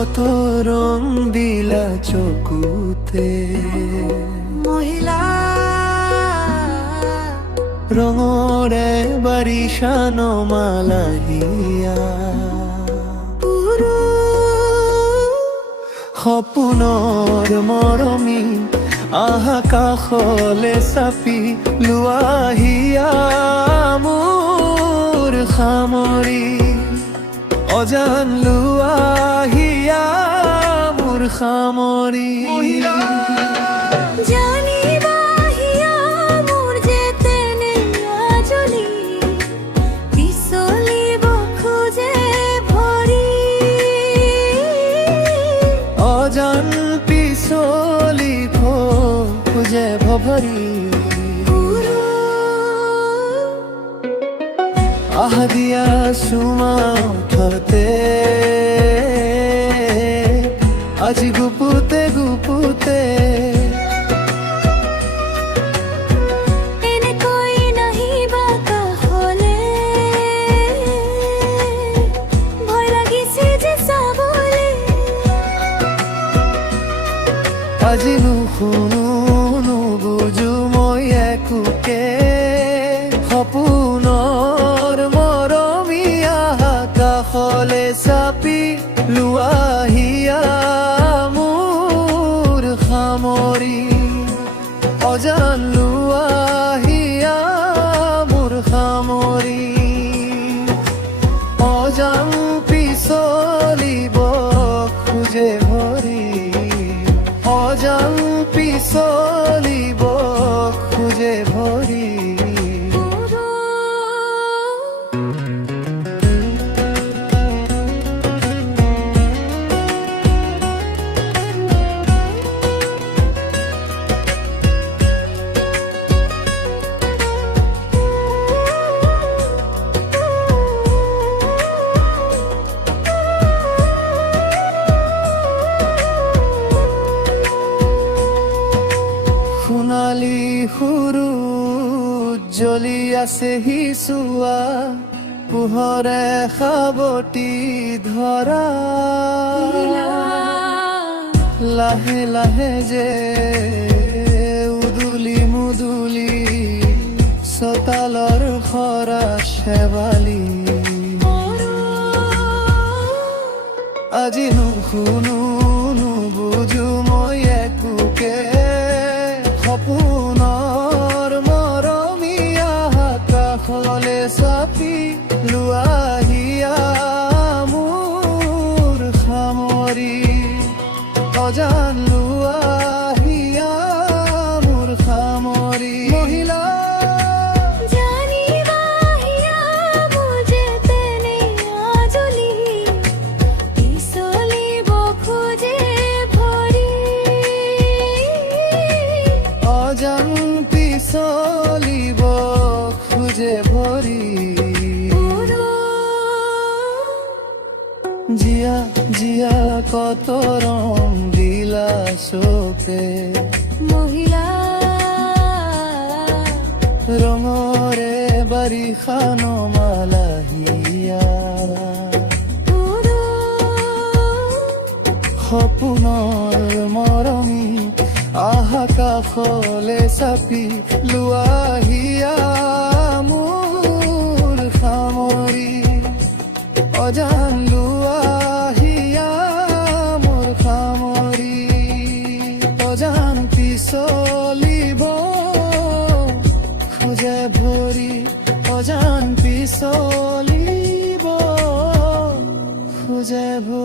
কত ৰং দিলা চকুতে মহিলা ৰঙৰে বাৰিশান মালাহিয়া সপোনৰ মৰমী আকাশলে চাপি লোৱাহিয়া মোৰ সামৰি অজান লোৱাহিয়া মোৰ সামৰি জানিবাহিয়া মোৰ যেতে নেজলি পিছলিব খোজে ভৰি অজান পিছলিব খোজে ভৰি আহদিয়া সুমাথতে আজি গুপুতে গুপুতে এনেকৈ নাহিবা কাষলে ভয় লাগিছে যে চাবলে আজি নুশুনো নুবুজো মই একোকে সপোনৰ মৰমীয়া কাষলে চাপি লোৱাহিয়া মোৰ সামৰি অজান লোৱাহিয়া মোৰ সামৰি অজান পিছলিব খোজে ভৰি অজান পিছলিব খোজে ভৰি সোণালী সুৰু জ্বলি আছে হিচুৱা পোহৰে সাৱটি ধৰা লাহে লাহে যে উদুলি মুদুলি চোতালৰ খৰা শেৱালি আজি নুশুনো নুবুজো মই একোকে সপোনৰ মৰমীয়া কাষলে চাপি লোৱাহিয়া মোৰ সামৰি অজান লোৱাহিয়া মোৰ সামৰি মহিলা জানিবাহিয়া মোৰ যেতে নেজলি পিছলিব খোজে ভৰি অজান পিছলিব খোজে ভৰি জিয়া জিয়া কত ৰং দিলা চোকে মহিলা ৰঙৰে বাৰিষান মালাহিয়া সপোনৰ মৰমী আকাশলে চাপি লোৱাহিয়া মোৰ সামৰি অজান লোৱাহিয়া মোৰ সামৰি অজান পিছলিব খোজে ভৰি অজান পিছলিব খোজে ভৰি